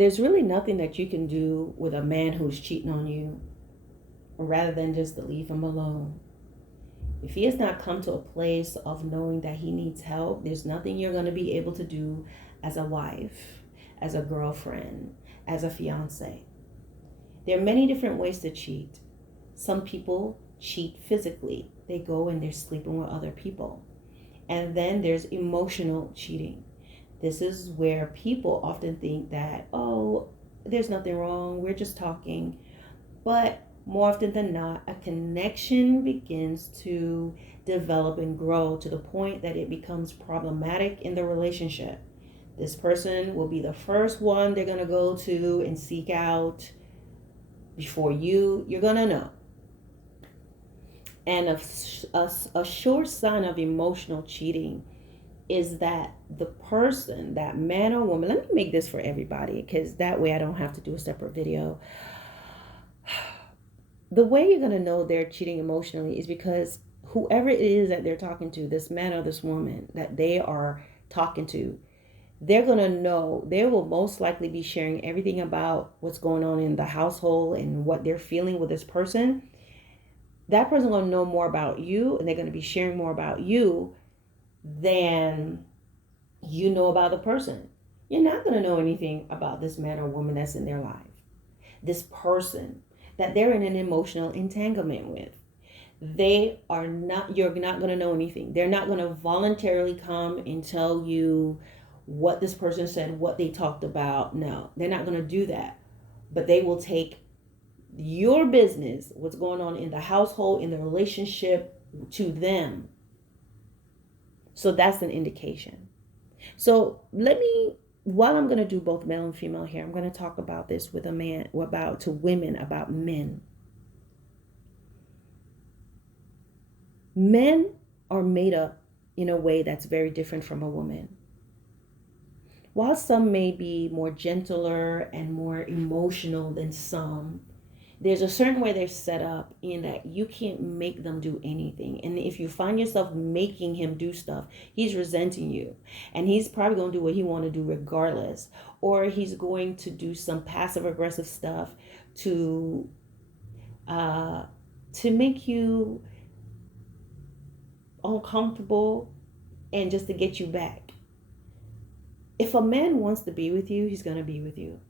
There's really nothing that you can do with a man who's cheating on you rather than just to leave him alone. If he has not come to a place of knowing that he needs help, there's nothing you're going to be able to do as a wife, as a girlfriend, as a fiance. There are many different ways to cheat. Some people cheat physically. They go and they're sleeping with other people. And then there's emotional cheating. This is where people often think that, oh, there's nothing wrong, we're just talking. But more often than not, a connection begins to develop and grow to the point that it becomes problematic in the relationship. This person will be the first one they're going to go to and seek out before you're going to know. And a sure sign of emotional cheating is that the person, that man or woman, let me make this for everybody because that way I don't have to do a separate video. The way you're going to know they're cheating emotionally is because whoever it is that they're talking to, this man or this woman that they are talking to, they're going to know, they will most likely be sharing everything about what's going on in the household and what they're feeling with this person. That person's going to know more about you, and they're going to be sharing more about you than you know about the person. You're not going to know anything about this man or woman that's in their life. This person that they're in an emotional entanglement with. You're not going to know anything. They're not going to voluntarily come and tell you what this person said, what they talked about. No, they're not going to do that. But they will take your business, what's going on in the household, in the relationship, to them. So that's an indication. So while I'm going to do both male and female here, I'm going to talk about this with to women, about men. Men are made up in a way that's very different from a woman. While some may be more gentler and more emotional than some, there's a certain way they're set up in that you can't make them do anything. And if you find yourself making him do stuff, he's resenting you. And he's probably going to do what he wants to do regardless. Or he's going to do some passive aggressive stuff to make you uncomfortable and just to get you back. If a man wants to be with you, he's going to be with you.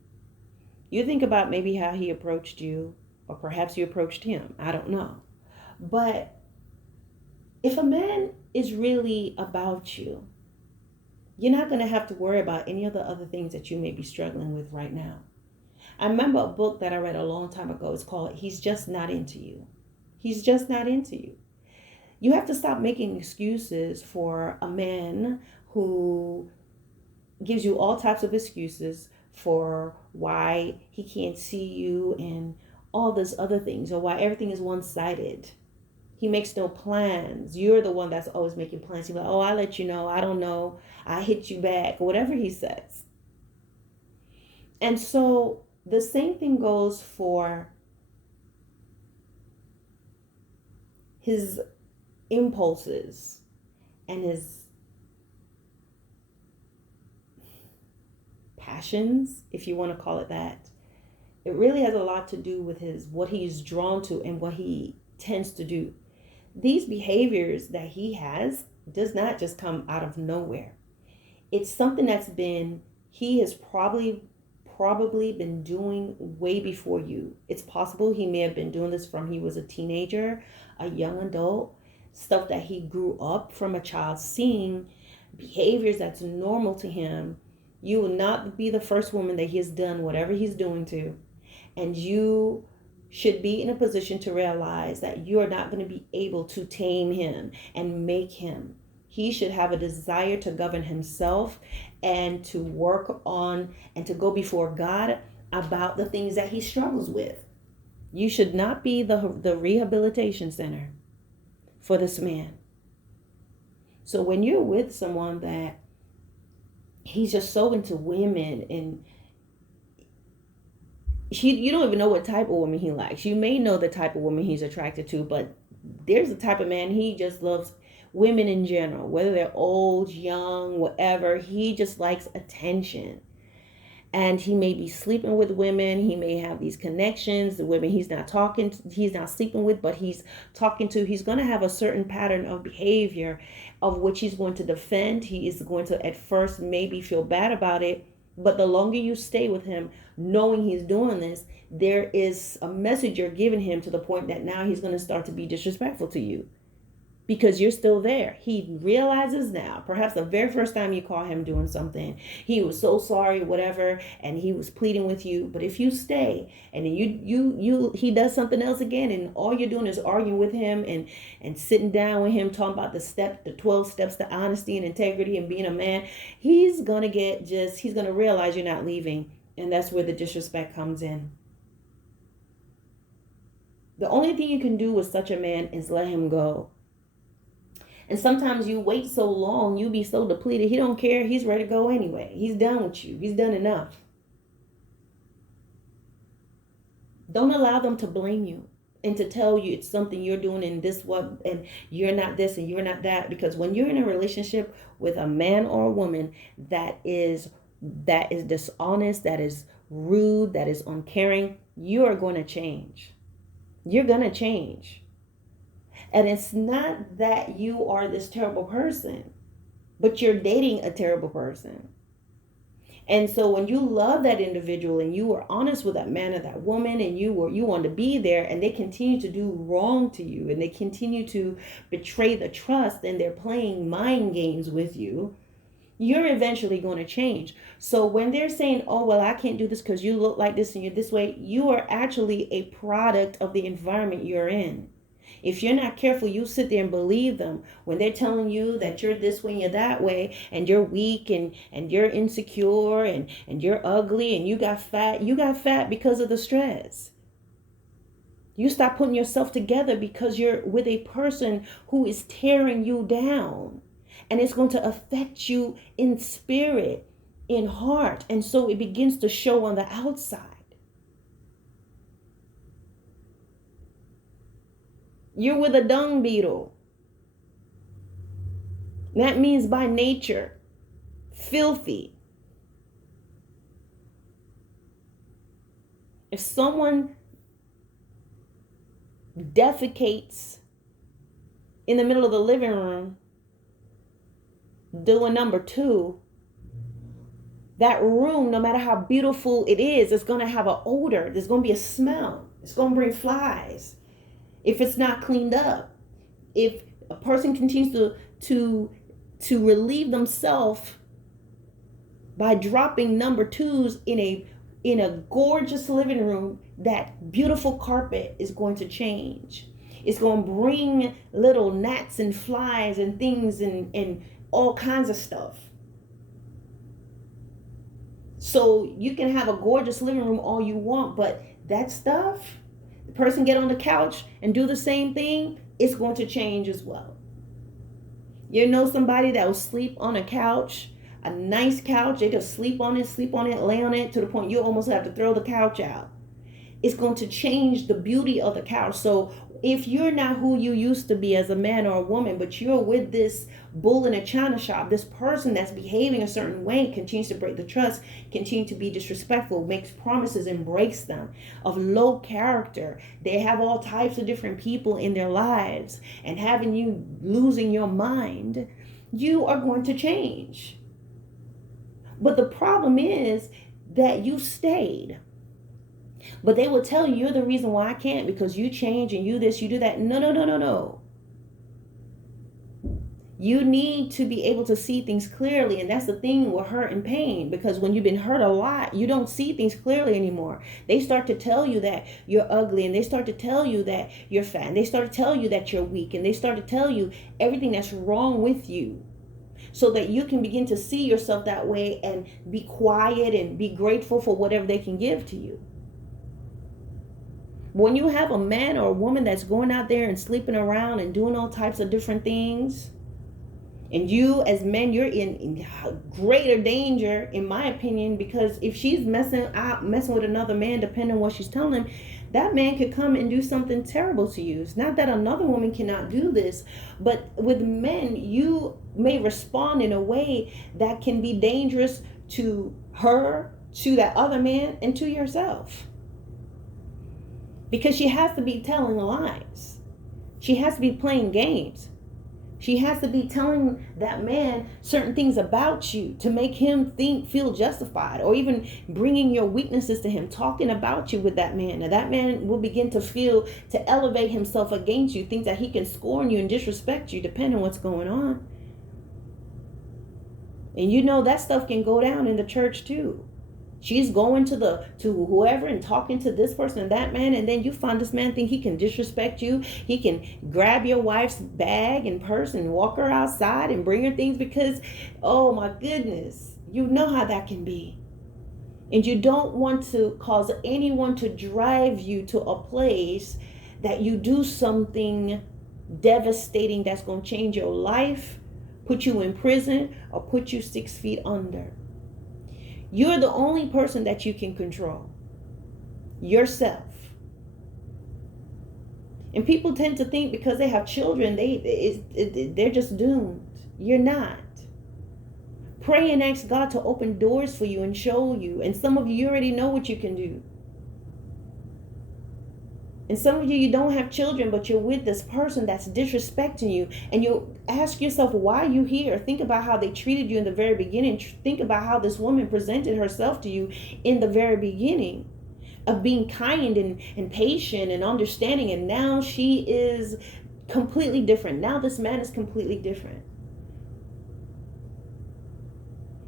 You think about maybe how he approached you, or perhaps you approached him. I don't know. But if a man is really about you, you're not going to have to worry about any of the other things that you may be struggling with right now. I remember a book that I read a long time ago. It's called He's Just Not Into You. He's just not into you. You have to stop making excuses for a man who gives you all types of excuses for why he can't see you and all those other things, or why everything is one-sided. He makes no plans. You're the one that's always making plans. He's like, oh, I'll let you know. I don't know. I hit you back, whatever he says. And so the same thing goes for his impulses and his passions, if you want to call it that. It really has a lot to do with what he's drawn to and what he tends to do. These behaviors that he has does not just come out of nowhere. It's something he has probably been doing way before you. It's possible he may have been doing this from he was a teenager, a young adult, stuff that he grew up from a child seeing, behaviors that's normal to him. You will not be the first woman that he has done whatever he's doing to. And you should be in a position to realize that you are not going to be able to tame him and make him. He should have a desire to govern himself and to work on and to go before God about the things that he struggles with. You should not be the rehabilitation center for this man. So when you're with someone that he's just so into women, and you don't even know what type of woman he likes. You may know the type of woman he's attracted to, but there's a type of man he just loves women in general, whether they're old, young, whatever. He just likes attention. And he may be sleeping with women. He may have these connections, the women he's not sleeping with, but he's talking to. He's going to have a certain pattern of behavior of which he's going to defend. He is going to at first maybe feel bad about it, but the longer you stay with him, knowing he's doing this, there is a message you're giving him to the point that now he's going to start to be disrespectful to you because you're still there. He realizes now, perhaps the very first time you caught him doing something, he was so sorry, whatever, and he was pleading with you. But if you stay and then he does something else again, and all you're doing is arguing with him and sitting down with him, talking about the 12 steps to honesty and integrity and being a man, he's gonna realize you're not leaving, and that's where the disrespect comes in. The only thing you can do with such a man is let him go. And sometimes you wait so long, you be so depleted, he don't care. He's ready to go anyway. He's done with you. He's done enough. Don't allow them to blame you and to tell you it's something you're doing and and you're not this and you're not that. Because when you're in a relationship with a man or a woman that is dishonest, that is rude, that is uncaring, you are going to change. You're going to change. And it's not that you are this terrible person, but you're dating a terrible person. And so when you love that individual and you were honest with that man or that woman and you want to be there, and they continue to do wrong to you and they continue to betray the trust and they're playing mind games with you, you're eventually going to change. So when they're saying, oh, well, I can't do this because you look like this and you're this way, you are actually a product of the environment you're in. If you're not careful, you sit there and believe them when they're telling you that you're this way and you're that way and you're weak and you're insecure and you're ugly and you got fat. You got fat because of the stress. You stop putting yourself together because you're with a person who is tearing you down, and it's going to affect you in spirit, in heart. And so it begins to show on the outside. You're with a dung beetle. That means by nature, filthy. If someone defecates in the middle of the living room, doing number 2, that room, no matter how beautiful it is, it's going to have an odor. There's going to be a smell. It's going to bring flies. If it's not cleaned up, if a person continues to relieve themselves by dropping number 2s in a gorgeous living room, that beautiful carpet is going to change. It's going to bring little gnats and flies and things and all kinds of stuff. So you can have a gorgeous living room all you want, but that stuff, the person get on the couch and do the same thing, it's going to change as well. You know somebody that will sleep on a couch, a nice couch, they just sleep on it, lay on it to the point you almost have to throw the couch out. It's going to change the beauty of the couch. So if you're not who you used to be as a man or a woman, but you're with this bull in a china shop, this person that's behaving a certain way, continues to break the trust, continue to be disrespectful, makes promises and breaks them, of low character. They have all types of different people in their lives, and having you losing your mind, you are going to change. But the problem is that you stayed. But they will tell you, you're the reason why I can't, because you change and you this, you do that. No. You need to be able to see things clearly. And that's the thing with hurt and pain, because when you've been hurt a lot, you don't see things clearly anymore. They start to tell you that you're ugly, and they start to tell you that you're fat, and they start to tell you that you're weak, and they start to tell you everything that's wrong with you, so that you can begin to see yourself that way and be quiet and be grateful for whatever they can give to you. When you have a man or a woman that's going out there and sleeping around and doing all types of different things, and you as men, you're in greater danger, in my opinion, because if she's messing with another man, depending on what she's telling him, that man could come and do something terrible to you. It's not that another woman cannot do this, but with men, you may respond in a way that can be dangerous to her to that other man and to yourself. Because she has to be telling lies. She has to be playing games. She has to be telling that man certain things about you to make him feel justified, or even bringing your weaknesses to him, talking about you with that man. And that man will begin to elevate himself against you, think that he can scorn you and disrespect you, depending on what's going on. And you know that stuff can go down in the church too. She's going to whoever and talking to this person and that man, and then you find this man think he can disrespect you. He can grab your wife's bag and purse and walk her outside and bring her things because, oh my goodness, you know how that can be. And you don't want to cause anyone to drive you to a place that you do something devastating that's going to change your life, put you in prison, or put you 6 feet under. You're the only person that you can control. Yourself. And people tend to think because they have children, they're just doomed. You're not. Pray and ask God to open doors for you and show you. And some of you already know what you can do. And some of you don't have children, but you're with this person that's disrespecting you. And you ask yourself, why are you here? Think about how they treated you in the very beginning. Think about how this woman presented herself to you in the very beginning of being kind and patient and understanding. And now she is completely different. Now this man is completely different.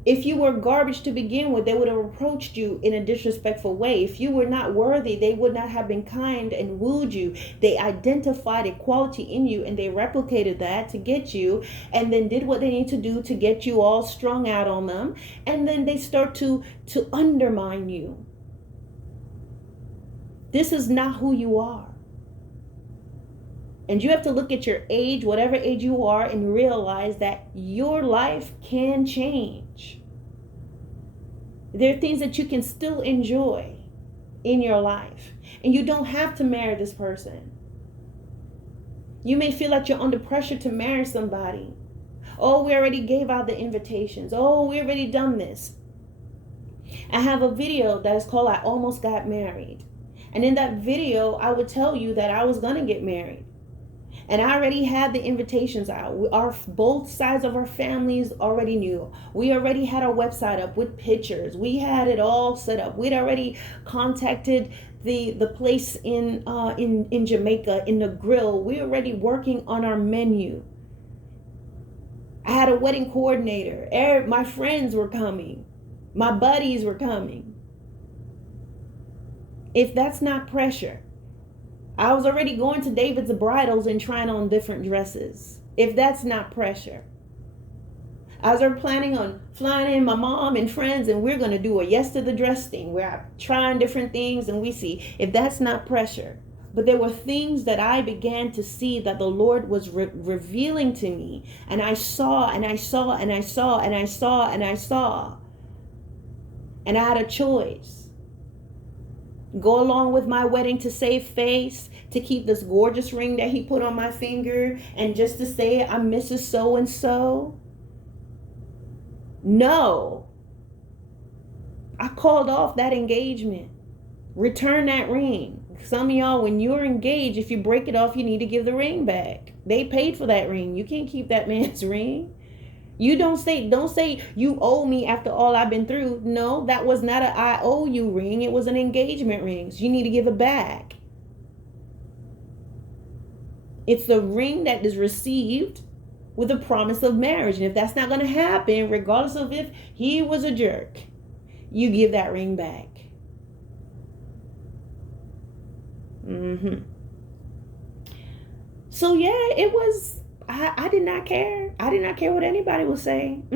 If you were garbage to begin with, they would have approached you in a disrespectful way. If you were not worthy, they would not have been kind and wooed you. They identified a quality in you and they replicated that to get you, and then did what they need to do to get you all strung out on them. And then they start to undermine you. This is not who you are. And you have to look at your age, whatever age you are, and realize that your life can change. There are things that you can still enjoy in your life. And you don't have to marry this person. You may feel like you're under pressure to marry somebody. Oh, we already gave out the invitations. Oh, we already done this. I have a video that is called I Almost Got Married. And in that video, I would tell you that I was going to get married. And I already had the invitations out. Both sides of our families already knew. We already had our website up with pictures. We had it all set up. We'd already contacted the place in Jamaica, in the grill. We were already working on our menu. I had a wedding coordinator. My friends were coming. My buddies were coming. If that's not pressure, I was already going to David's bridals and trying on different dresses. If that's not pressure. I was already planning on flying in my mom and friends, and we're going to do a yes to the dress thing. We're trying different things, and we see if that's not pressure. But there were things that I began to see that the Lord was revealing to me. And I saw, and I saw, and I saw, and I saw, and I saw. And I had a choice. Go along with my wedding to save face, to keep this gorgeous ring that he put on my finger, and just to say I'm Mrs. So-and-so. No. I called off that engagement. Return that ring. Some of y'all, when you're engaged, if you break it off, you need to give the ring back. They paid for that ring. You can't keep that man's ring. You don't say you owe me after all I've been through. No, that was not a I owe you ring. It was an engagement ring. So you need to give it back. It's the ring that is received with a promise of marriage. And if that's not going to happen, regardless of if he was a jerk, you give that ring back. So yeah, it was, I did not care. I did not care what anybody was saying.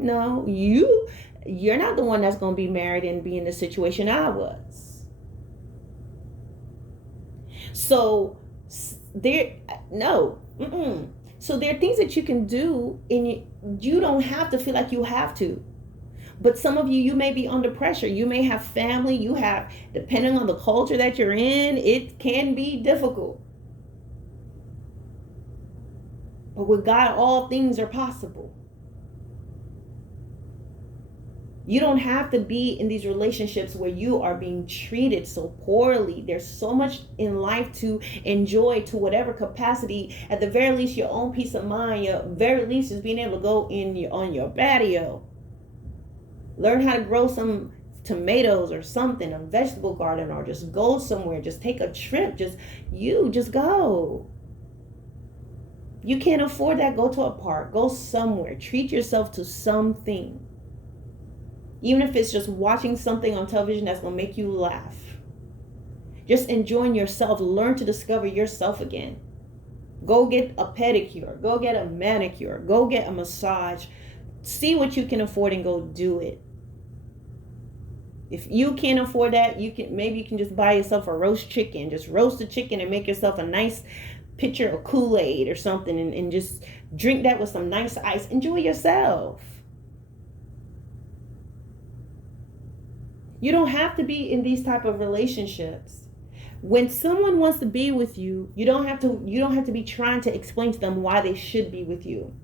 No, you're not the one that's going to be married and be in the situation I was. So there, no. So there are things that you can do, and you don't have to feel like you have to. But some of you may be under pressure. You may have family. You have, depending on the culture that you're in, it can be difficult. But with God, all things are possible. You don't have to be in these relationships where you are being treated so poorly. There's so much in life to enjoy to whatever capacity. At the very least, your own peace of mind, your very least is being able to go on your patio. Learn how to grow some tomatoes or something, a vegetable garden, or just go somewhere. Just take a trip. Just go. You can't afford that, go to a park, go somewhere. Treat yourself to something. Even if it's just watching something on television that's going to make you laugh. Just enjoying yourself. Learn to discover yourself again. Go get a pedicure. Go get a manicure. Go get a massage. See what you can afford and go do it. If you can't afford that, maybe you can just buy yourself a roast chicken. Just roast the chicken and make yourself a nice pitcher of Kool-Aid or something and just drink that with some nice ice. Enjoy yourself. You don't have to be in these type of relationships. When someone wants to be with you, you don't have to be trying to explain to them why they should be with you.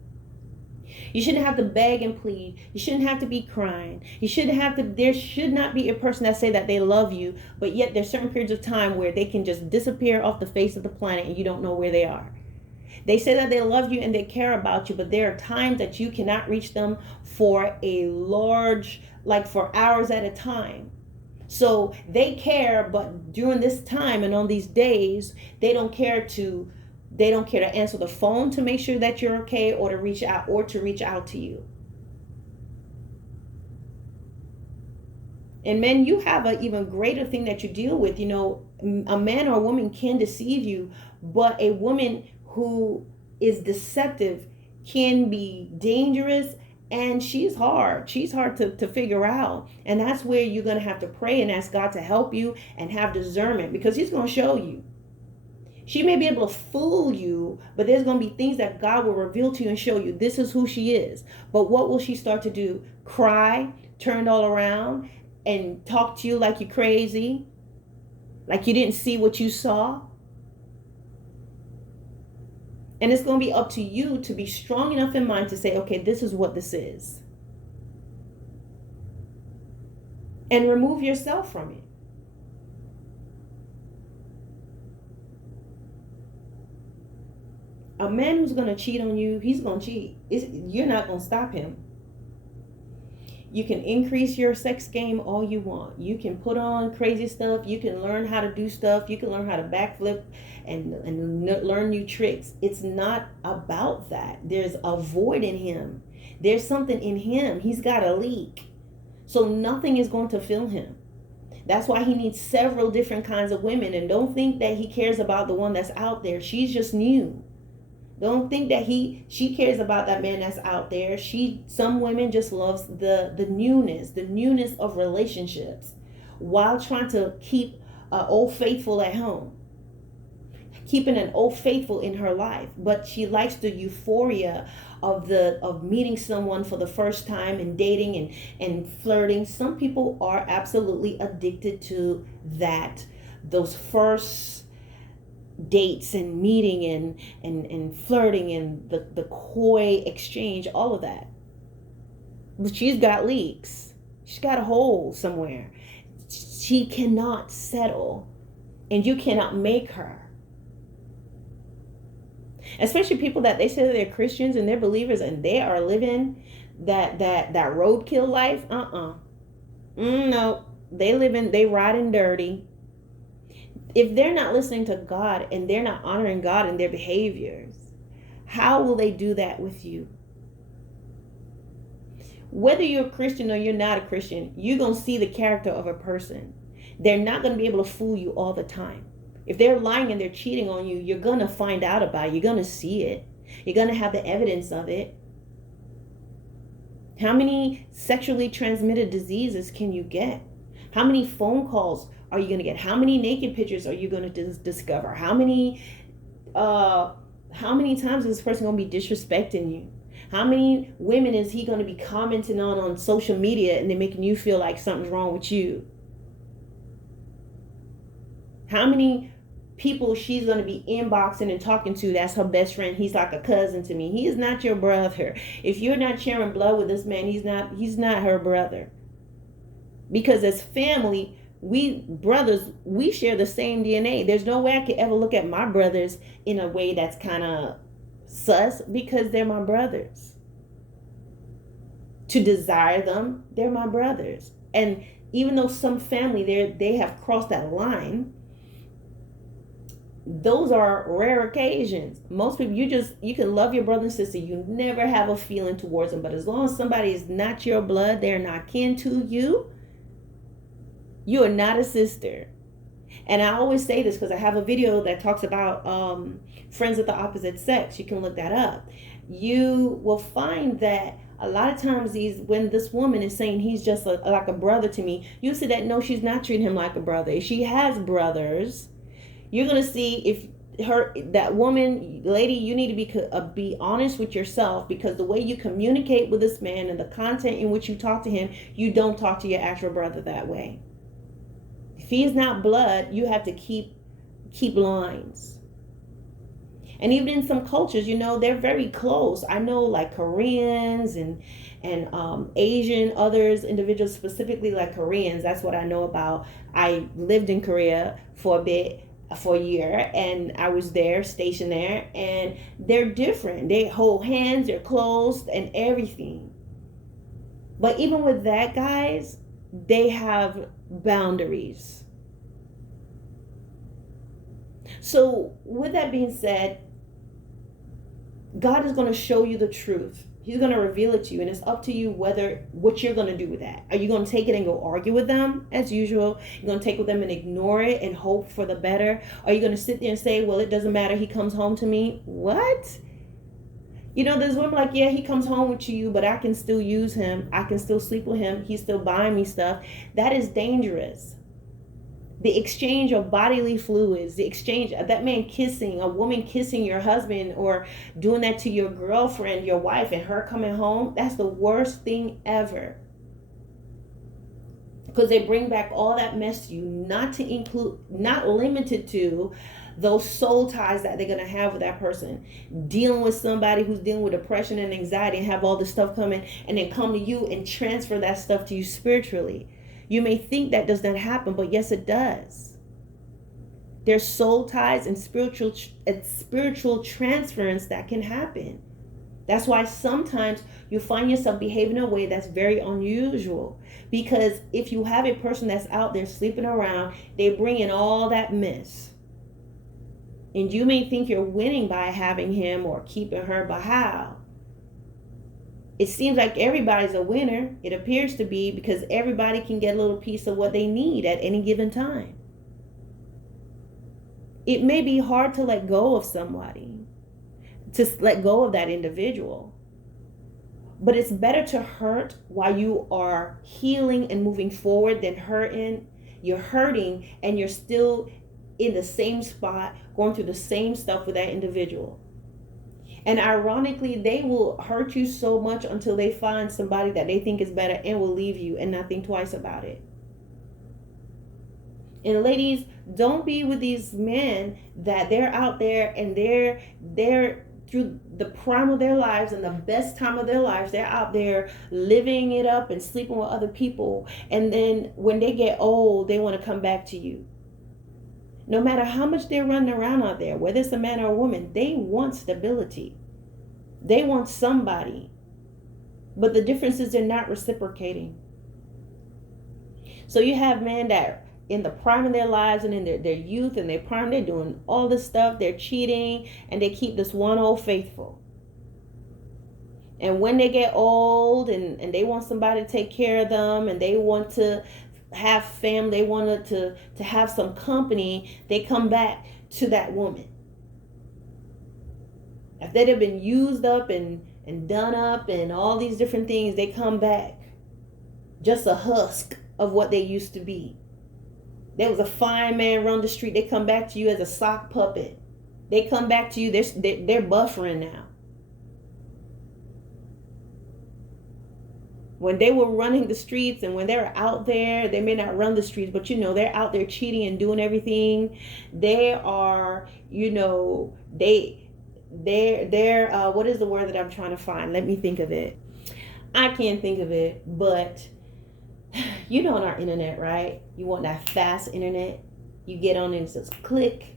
You shouldn't have to beg and plead. You shouldn't have to be crying. There should not be a person that say that they love you, but yet there's certain periods of time where they can just disappear off the face of the planet and you don't know where they are. They say that they love you and they care about you, but there are times that you cannot reach them for for hours at a time. So they care, but during this time and on these days, they don't care to answer the phone to make sure that you're okay, or to reach out to you. And men, you have an even greater thing that you deal with. You know, a man or a woman can deceive you, but a woman who is deceptive can be dangerous, and she's hard to figure out. And that's where you're going to have to pray and ask God to help you and have discernment, because he's going to show you. She may be able to fool you, but there's going to be things that God will reveal to you and show you this is who she is. But what will she start to do? Cry, turn all around, and talk to you like you're crazy, like you didn't see what you saw? And it's going to be up to you to be strong enough in mind to say, okay, this is what this is. And remove yourself from it. A man who's going to cheat on you, he's going to cheat. You're not going to stop him. You can increase your sex game all you want. You can put on crazy stuff. You can learn how to do stuff. You can learn how to backflip and learn new tricks. It's not about that. There's a void in him. There's something in him. He's got a leak. So nothing is going to fill him. That's why he needs several different kinds of women. And don't think that he cares about the one that's out there. She's just new. Don't think that she cares about that man that's out there. Some women just loves the newness of relationships, while trying to keep an old faithful at home, keeping an old faithful in her life. But she likes the euphoria of meeting someone for the first time and dating and flirting. Some people are absolutely addicted to that, those first dates and meeting and flirting and the coy exchange, all of that. But she's got leaks. She's got a hole somewhere. She cannot settle, and you cannot make her. Especially people that they say that they're Christians and they're believers and they are living that roadkill life. No, they riding dirty. If they're not listening to God and they're not honoring God in their behaviors, how will they do that with you? Whether you're a Christian or you're not a Christian, you're going to see the character of a person. They're not going to be able to fool you all the time. If they're lying and they're cheating on you, you're going to find out about it. You're going to see it. You're going to have the evidence of it. How many sexually transmitted diseases can you get? How many phone calls are you going to get? How many naked pictures are you going to discover? How many times is this person going to be disrespecting you? How many women is he going to be commenting on social media and they're making you feel like something's wrong with you? How many people she's going to be inboxing and talking to that's her best friend? He's like a cousin to me. He is not your brother. If you're not sharing blood with this man, he's not her brother. Because as family, we brothers, we share the same DNA. There's no way I could ever look at my brothers in a way that's kind of sus, because they're my brothers. To desire them, they're my brothers. And even though some family they have crossed that line, those are rare occasions. Most people, you can love your brother and sister, you never have a feeling towards them. But as long as somebody is not your blood, they're not kin to you, you are not a sister. And I always say this because I have a video that talks about friends of the opposite sex. You can look that up. You will find that a lot of times when this woman is saying he's just like a brother to me, you see that no, she's not treating him like a brother. If she has brothers, you're gonna see if that woman, lady, you need to be honest with yourself, because the way you communicate with this man and the content in which you talk to him, you don't talk to your actual brother that way. If he's not blood, you have to keep lines. And even in some cultures, they're very close. I know like Koreans and Asian, others, individuals, specifically like Koreans. That's what I know about. I lived in Korea for a year, and I was there, stationed there, and they're different. They hold hands, they're close and everything. But even with that, guys, they have boundaries. So with that being said, God is going to show you the truth. He's going to reveal it to you, and it's up to you what you're going to do with that. Are you going to take it and go argue with them as usual? You're going to take with them and ignore it and hope for the better? Are you going to sit there and say, well, it doesn't matter, he comes home to me? What? There's women like, yeah, he comes home with you, but I can still use him. I can still sleep with him. He's still buying me stuff. That is dangerous. The exchange of bodily fluids, the exchange of that man kissing, a woman kissing your husband, or doing that to your girlfriend, your wife, and her coming home, that's the worst thing ever. Because they bring back all that mess to you, not limited to those soul ties that they're going to have with that person. Dealing with somebody who's dealing with depression and anxiety and have all this stuff coming, and then come to you and transfer that stuff to you spiritually. You may think that does not happen, but yes, it does. There's soul ties and spiritual transference that can happen. That's why sometimes you find yourself behaving in a way that's very unusual. Because if you have a person that's out there sleeping around, they bring in all that mess. And you may think you're winning by having him or keeping her, but how? It seems like everybody's a winner. It appears to be, because everybody can get a little piece of what they need at any given time. It may be hard to let go of somebody, to let go of that individual. But it's better to hurt while you are healing and moving forward than hurting. You're hurting and you're still in the same spot, going through the same stuff with that individual. And ironically, they will hurt you so much until they find somebody that they think is better and will leave you and not think twice about it. And ladies, don't be with these men that they're out there and they're through the prime of their lives and the best time of their lives. They're out there living it up and sleeping with other people. And then when they get old, they want to come back to you. No matter how much they're running around out there, whether it's a man or a woman, they want stability. They want somebody. But the difference is they're not reciprocating. So you have men that in the prime of their lives and in their youth and their prime, they're doing all this stuff. They're cheating and they keep this one old faithful. And when they get old and they want somebody to take care of them and they want to have family, they wanted to have some company, they come back to that woman. If they'd have been used up and done up and all these different things, they come back just a husk of what they used to be. There was a fine man run the street, they come back to you as a sock puppet. They come back to you, they're buffering now. When they were running the streets and when they're out there, they may not run the streets, but they're out there cheating and doing everything. They are, they're what is the word that I'm trying to find? Let me think of it. I can't think of it, but You know, on our internet, right? You want that fast internet. You get on and it says click.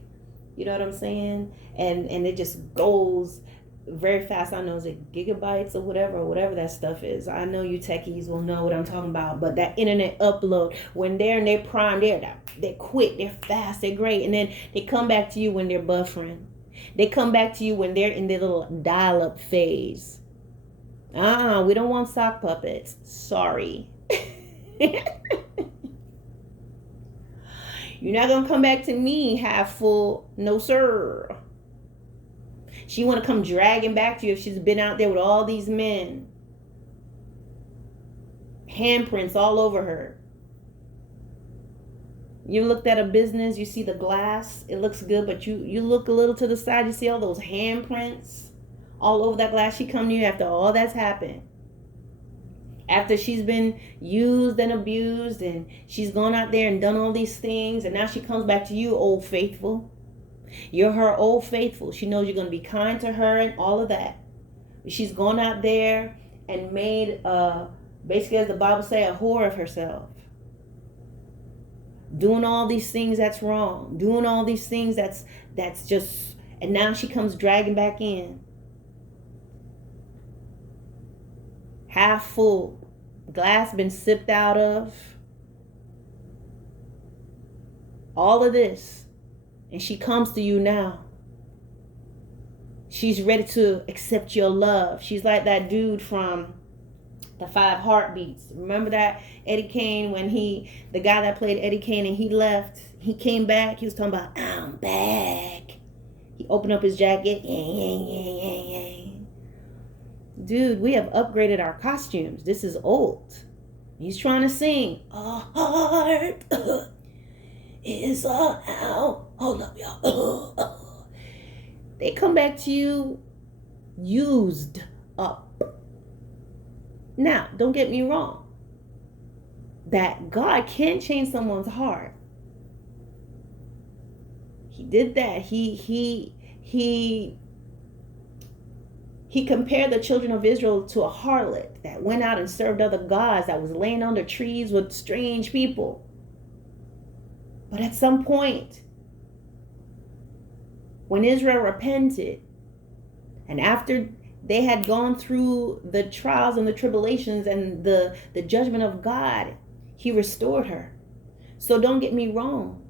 You know what I'm saying? And it just goes very fast. I know it's like gigabytes or whatever that stuff is. I know you techies will know what I'm talking about. But that internet upload, when they're in their prime, they're quick, they're fast, they're great. And then they come back to you when they're buffering. They come back to you when they're in their little dial-up phase. We don't want sock puppets. Sorry. You're not going to come back to me half full. No, sir. She want to come dragging back to you if she's been out there with all these men. Handprints all over her. You looked at a business, you see the glass, it looks good, but you look a little to the side, you see all those handprints all over that glass. She come to you after all that's happened. After she's been used and abused and she's gone out there and done all these things, and now she comes back to you, old faithful. You're her old faithful. She knows you're going to be kind to her and all of that. She's gone out there and made, basically, as the Bible say, a whore of herself. Doing all these things that's wrong. Doing all these things that's just, and now she comes dragging back in. Half full. Glass been sipped out of. All of this. And she comes to you now. She's ready to accept your love. She's like that dude from the 5 Heartbeats. Remember that Eddie Kane, when the guy that played Eddie Kane, and he left, he came back, he was talking about, I'm back. He opened up his jacket. Dude, we have upgraded our costumes. This is old. He's trying to sing. A heart is out. Hold up, y'all. They come back to you used up. Now, don't get me wrong. That God can change someone's heart. He did that. He compared the children of Israel to a harlot that went out and served other gods, that was laying under trees with strange people. But at some point, when Israel repented, and after they had gone through the trials and the tribulations and the judgment of God, he restored her. So don't get me wrong.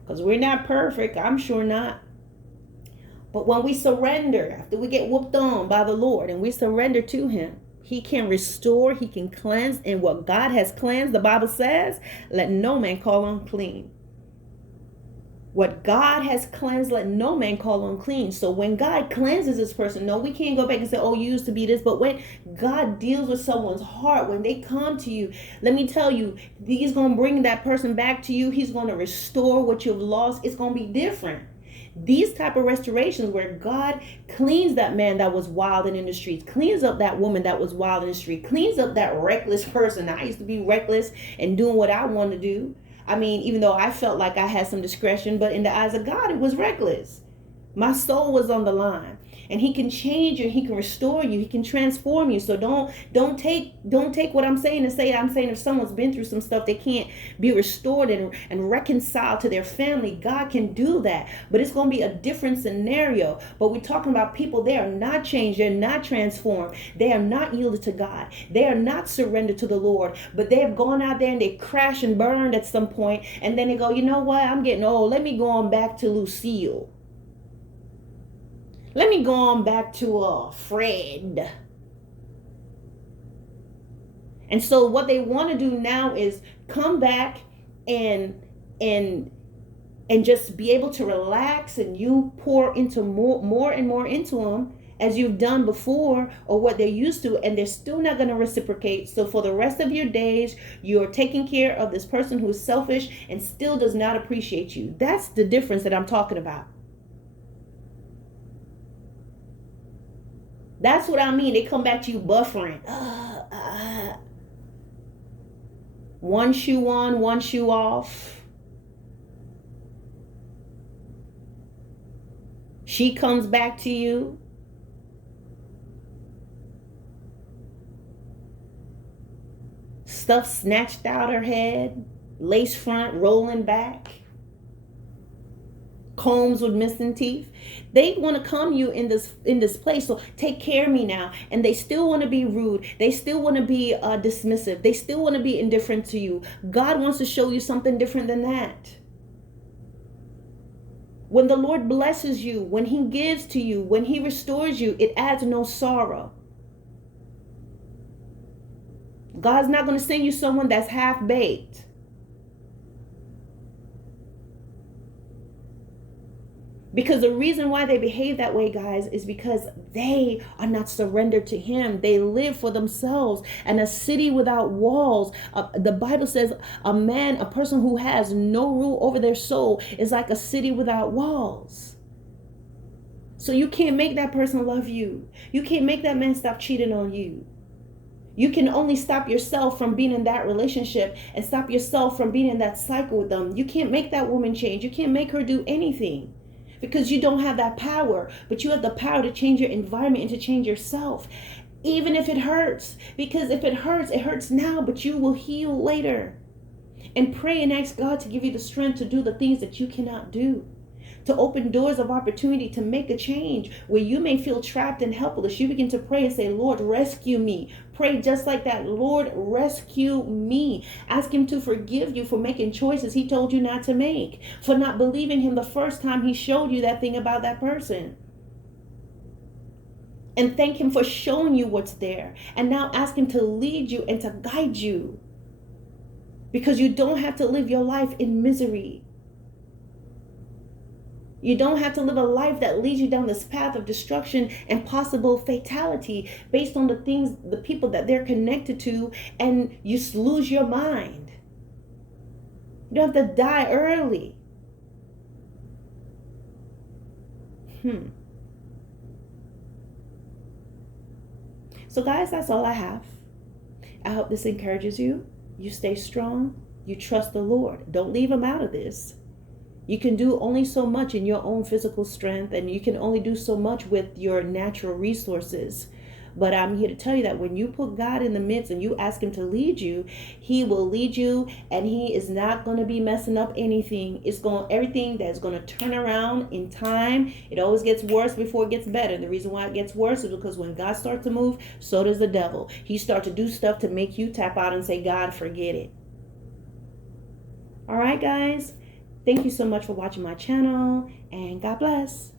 Because we're not perfect. I'm sure not. But when we surrender, after we get whooped on by the Lord and we surrender to him, he can restore, he can cleanse. And what God has cleansed, the Bible says, let no man call unclean. What God has cleansed, let no man call unclean. So when God cleanses this person, no, we can't go back and say, oh, you used to be this. But when God deals with someone's heart, when they come to you, let me tell you, he's going to bring that person back to you. He's going to restore what you've lost. It's going to be different. These type of restorations where God cleans that man that was wild and in the streets, cleans up that woman that was wild in the street, cleans up that reckless person. I used to be reckless and doing what I wanted to do. I mean, even though I felt like I had some discretion, but in the eyes of God, it was reckless. My soul was on the line. And he can change you, he can restore you, he can transform you. So don't take what I'm saying and say I'm saying if someone's been through some stuff, they can't be restored and reconciled to their family. God can do that. But it's going to be a different scenario. But we're talking about people, they are not changed, they're not transformed, they are not yielded to God, they are not surrendered to the Lord, but they have gone out there and they crash and burned at some point, and then they go, you know what, I'm getting old, let me go on back to Lucille. Let me go on back to Fred. And so what they want to do now is come back and just be able to relax, and you pour into more and more into them as you've done before, or what they're used to, and they're still not going to reciprocate. So for the rest of your days, you're taking care of this person who's selfish and still does not appreciate you. That's the difference that I'm talking about. That's what I mean. They come back to you buffering. One shoe on, one shoe off. She comes back to you. stuff snatched out her head, lace front rolling back, combs with missing teeth. They want to come you in this place. So take care of me now. And they still want to be rude. They still want to be dismissive. They still want to be indifferent to you. God wants to show you something different than that. When the Lord blesses you, when he gives to you, when he restores you, it adds no sorrow. God's not going to send you someone that's half-baked. Because the reason why they behave that way, guys, is because they are not surrendered to him. They live for themselves. And a city without walls, the Bible says a person who has no rule over their soul is like a city without walls. So you can't make that person love you. You can't make that man stop cheating on you. You can only stop yourself from being in that relationship and stop yourself from being in that cycle with them. You can't make that woman change. You can't make her do anything. Because you don't have that power, but you have the power to change your environment and to change yourself, even if it hurts. Because if it hurts now, but you will heal later. And pray and ask God to give you the strength to do the things that you cannot do, to open doors of opportunity, to make a change where you may feel trapped and helpless. You begin to pray and say, Lord, rescue me. Pray just like that. Lord, rescue me. Ask him to forgive you for making choices he told you not to make, for not believing him the first time he showed you that thing about that person. And thank him for showing you what's there. And now ask him to lead you and to guide you, because you don't have to live your life in misery. You don't have to live a life that leads you down this path of destruction and possible fatality based on the people that they're connected to, and you lose your mind. You don't have to die early. So guys, that's all I have. I hope this encourages you. You stay strong. You trust the Lord. Don't leave him out of this. You can do only so much in your own physical strength, and you can only do so much with your natural resources. But I'm here to tell you that when you put God in the midst and you ask him to lead you, he will lead you, and he is not going to be messing up anything. Everything that's going to turn around in time. It always gets worse before it gets better. The reason why it gets worse is because when God starts to move, so does the devil. He starts to do stuff to make you tap out and say, God, forget it. All right, guys. Thank you so much for watching my channel, and God bless.